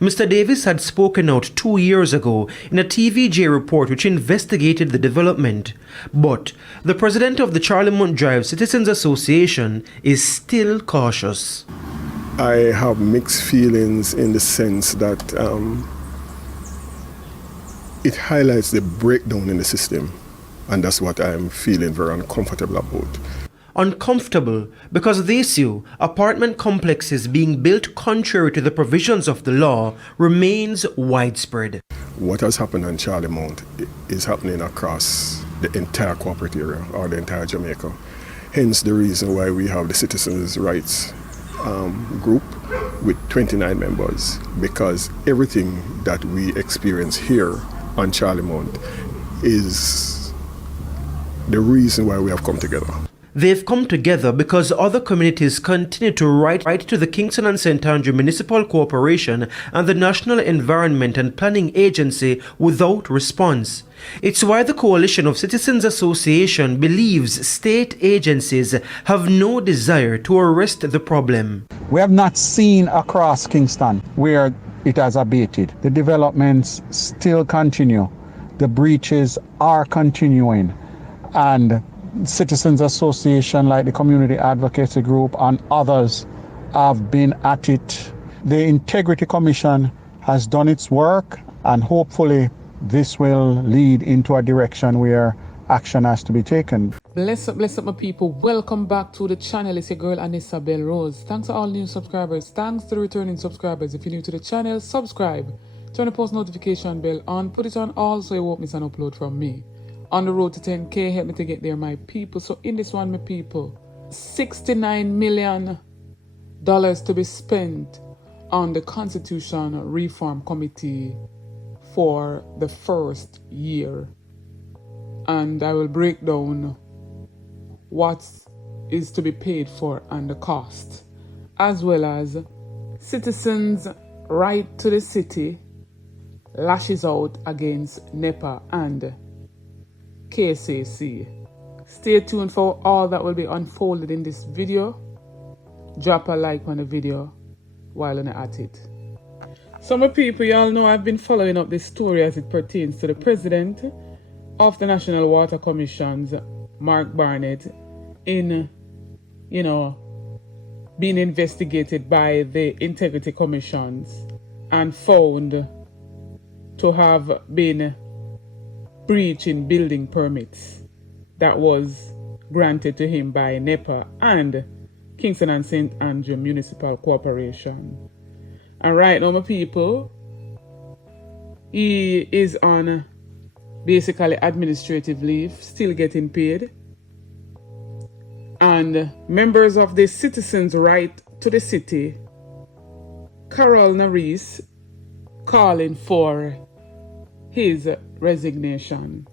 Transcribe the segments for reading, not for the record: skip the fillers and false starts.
Mr. Davis had spoken out 2 years ago in a TVJ report which investigated the development, but the president of the Charlemont Drive Citizens Association is still cautious. I have mixed feelings in the sense that it highlights the breakdown in the system, and that's what I'm feeling very uncomfortable about. Uncomfortable because they sue apartment complexes being built contrary to the provisions of the law remains widespread. What has happened in Charlemont is happening across the entire corporate area or the entire Jamaica. Hence the reason why we have the citizens' rights group with 29 members, because everything that we experience here on Charlemont is the reason why we have come together. They've come together because other communities continue to write to the Kingston and St. Andrew Municipal Corporation and the National Environment and Planning Agency without response. It's why the Coalition of Citizens Association believes state agencies have no desire to arrest the problem. We have not seen across Kingston where it has abated. The developments still continue. The breaches are continuing, and Citizens Association like the Community Advocacy Group and others have been at it. The Integrity Commission has done its work, and hopefully this will lead into a direction where action has to be taken. Bless up my people. Welcome back to the channel. It's your girl Anissa Bell Rose. Thanks to all new subscribers. Thanks to the returning subscribers. If you're new to the channel, subscribe. Turn the post notification bell on. Put it on all so you won't miss an upload from me. On the road to 10K, help me to get there, my people. So in this one, my people, $69 million to be spent on the Constitution Reform Committee for the first year. And I will break down what is to be paid for and the cost, as well as citizens' right to the city lashes out against NEPA and KCC. Stay tuned for all that will be unfolded in this video. Drop a like on the video while I'm at it. Some people, y'all know I've been following up this story as it pertains to the president of the National Water Commission's Mark Barnett in, being investigated by the Integrity Commissions and found to have been breaching building permits that was granted to him by NEPA and Kingston and St. Andrew Municipal Corporation. And right now, my people, he is on basically administrative leave, still getting paid. And members of the Citizens' Right to the City, Carol Naris, calling for his resignation,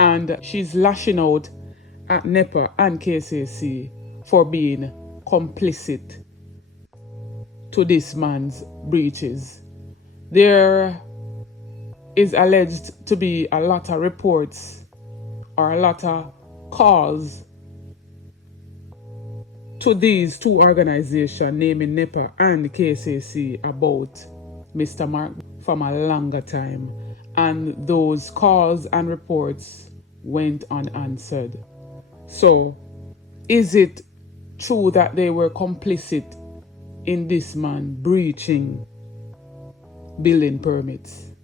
and she's lashing out at NEPA and KCC for being complicit to this man's breaches. There is alleged to be a lot of reports or a lot of calls to these two organizations, naming NEPA and KCC, about Mr. Mark from a longer time. And those calls and reports went unanswered. So, is it true that they were complicit in this man breaching building permits?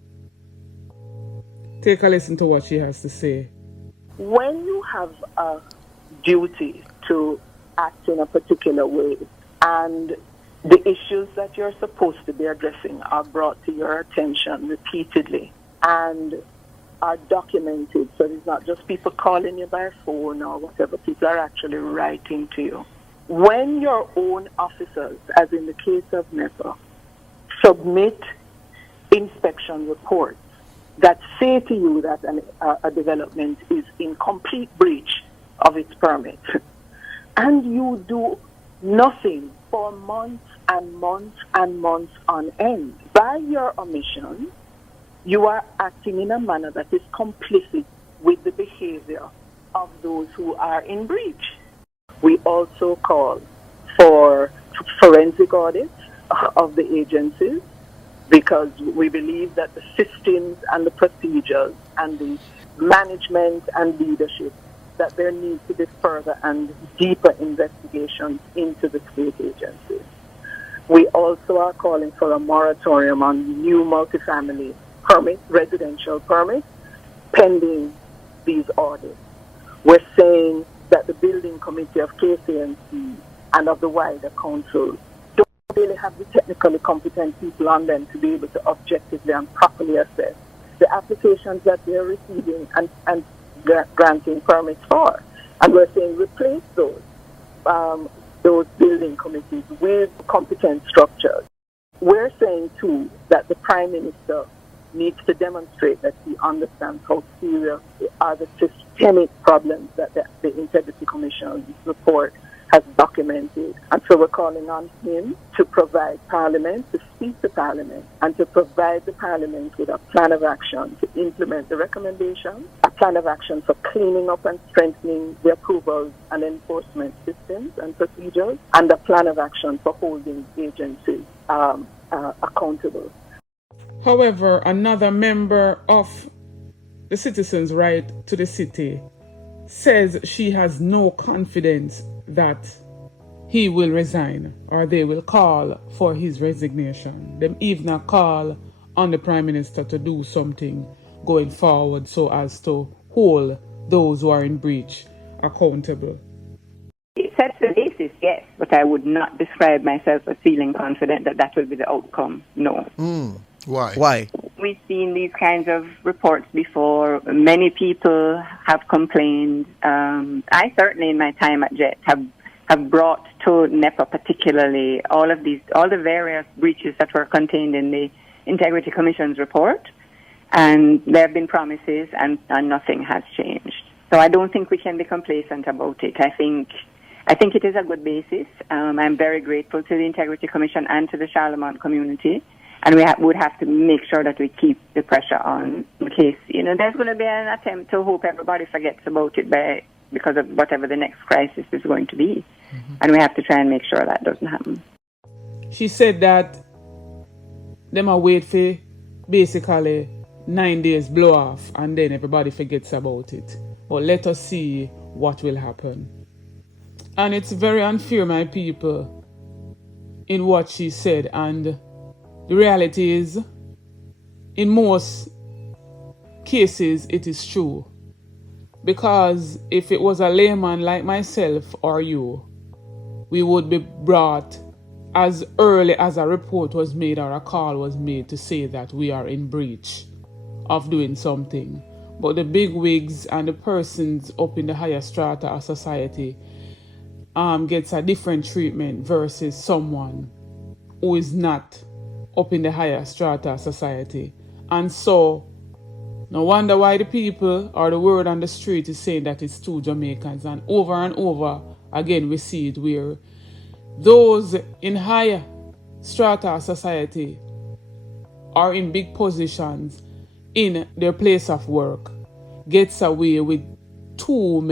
Take a listen to what she has to say. When you have a duty to act in a particular way, and the issues that you're supposed to be addressing are brought to your attention repeatedly and are documented, so it's not just people calling you by phone or whatever, people are actually writing to you. When your own officers, as in the case of NEPA, submit inspection reports that say to you that a development is in complete breach of its permit, and you do nothing for months and months and months on end, by your omission, you are acting in a manner that is complicit with the behavior of those who are in breach. We also call for forensic audits of the agencies, because we believe that the systems and the procedures and the management and leadership, that there needs to be further and deeper investigations into the state agencies. We also are calling for a moratorium on new multifamily permits, residential permits, pending these audits. We're saying that the building committee of KCNC and of the wider council don't really have the technically competent people on them to be able to objectively and properly assess the applications that they're receiving and granting permits for. And we're saying replace those building committees with competent structures. We're saying, too, that the Prime Minister needs to demonstrate that he understands how serious are the systemic problems that the Integrity Commission's report has documented. And so we're calling on him to provide Parliament, to speak to Parliament, and to provide the Parliament with a plan of action to implement the recommendations, a plan of action for cleaning up and strengthening the approvals and enforcement systems and procedures, and a plan of action for holding agencies accountable. However, another member of the Citizens' Right to the City says she has no confidence that he will resign or they will call for his resignation. Them even call on the Prime Minister to do something going forward so as to hold those who are in breach accountable. It sets the basis, yes, but I would not describe myself as feeling confident that that will be the outcome. No. Why? We've seen these kinds of reports before. Many people have complained. I certainly, in my time at JET, have brought to NEPA particularly all the various breaches that were contained in the Integrity Commission's report, and there have been promises, and nothing has changed. So I don't think we can be complacent about it. I think it is a good basis. I'm very grateful to the Integrity Commission and to the Charlemont community. And we would have to make sure that we keep the pressure on in case, there's going to be an attempt to hope everybody forgets about it because of whatever the next crisis is going to be. Mm-hmm. And we have to try and make sure that doesn't happen. She said that them are wait for basically 9 days blow off and then everybody forgets about it. But let us see what will happen. And it's very unfair, my people, in what she said. And the reality is, in most cases, it is true. Because if it was a layman like myself or you, we would be brought as early as a report was made or a call was made to say that we are in breach of doing something. But the big wigs and the persons up in the higher strata of society gets a different treatment versus someone who is not up in the higher strata of society. And so, no wonder why the people or the word on the street is saying that it's two Jamaicans. And over again, we see it where those in higher strata of society are in big positions in their place of work gets away with too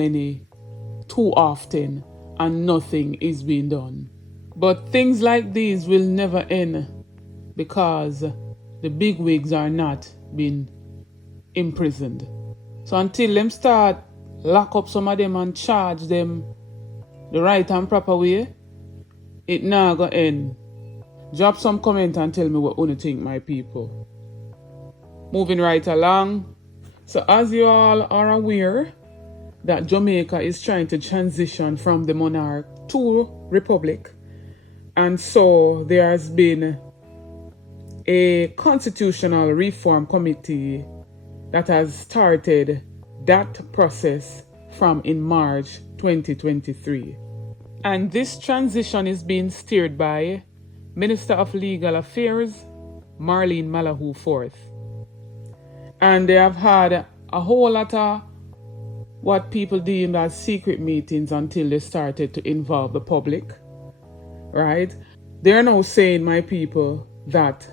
often, and nothing is being done. But things like these will never end because the big wigs are not being imprisoned. So until them start lock up some of them and charge them the right and proper way, it not gonna end. Drop some comment and tell me what you think, my people. Moving right along. So as you all are aware that Jamaica is trying to transition from the monarch to republic. And so there has been a constitutional reform committee that has started that process from in March 2023. And this transition is being steered by Minister of Legal Affairs, Marlene Malahoo IV. And they have had a whole lot of what people deemed as secret meetings until they started to involve the public, right? They're now saying, my people, that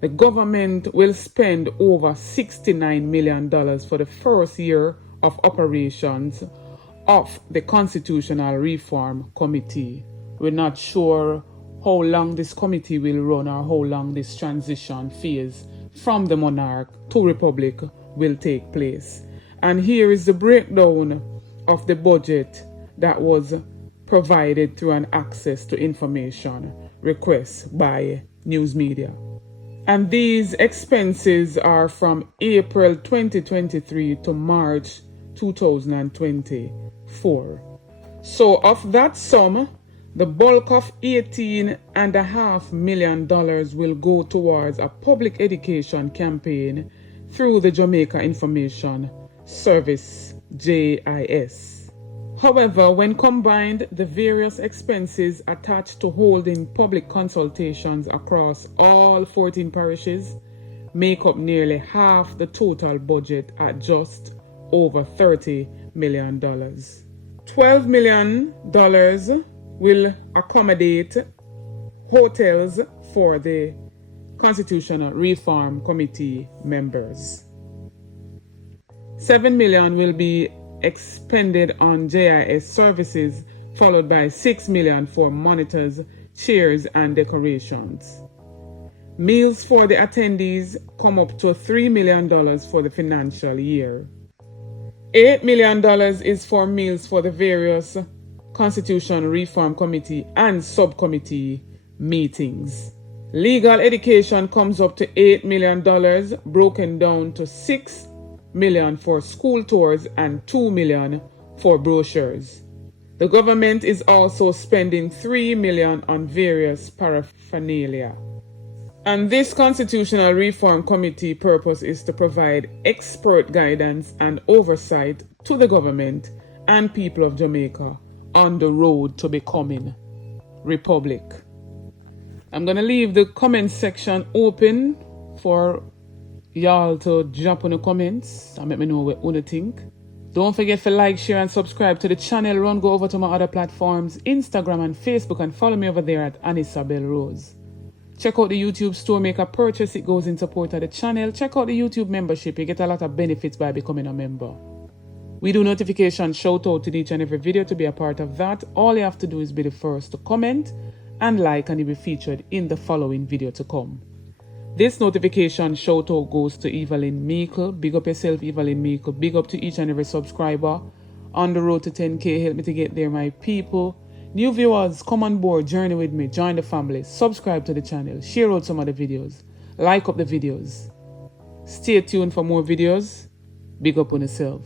the government will spend over $69 million for the first year of operations of the Constitutional Reform Committee. We're not sure how long this committee will run or how long this transition phase from the monarch to republic will take place. And here is the breakdown of the budget that was provided through an access to information request by news media. And these expenses are from April 2023 to March 2024. So of that sum, the bulk of $18.5 million will go towards a public education campaign through the Jamaica Information Service, JIS. However, when combined, the various expenses attached to holding public consultations across all 14 parishes make up nearly half the total budget at just over $30 million. $12 million will accommodate hotels for the Constitutional Reform Committee members. $7 million will be expended on JIS services, followed by $6 million for monitors, chairs, and decorations. Meals for the attendees come up to $3 million for the financial year. $8 million is for meals for the various Constitution Reform Committee and subcommittee meetings. Legal education comes up to $8 million, broken down to $6 million for school tours and $2 million for brochures. The government is also spending $3 million on various paraphernalia. And this Constitutional Reform Committee purpose is to provide expert guidance and oversight to the government and people of Jamaica on the road to becoming republic. I'm going to leave the comment section open for y'all to drop on the comments and let me know what you think. Don't forget to like, share, and subscribe to the channel. Run go over to my other platforms, Instagram and Facebook, and follow me over there at Isabel Rose. Check out the YouTube store, make a purchase, it goes in support of the channel. Check out the YouTube membership, you get a lot of benefits by becoming a member. We do notification shout out to each and every video to be a part of that. All you have to do is be the first to comment and like, and you'll be featured in the following video to come. This notification shout out goes to Evelyn Meikle. Big up yourself, Evelyn Meikle. Big up to each and every subscriber. On the road to 10K, help me to get there, my people. New viewers, come on board, journey with me, join the family, subscribe to the channel, share out some of the videos, like up the videos. Stay tuned for more videos. Big up on yourself.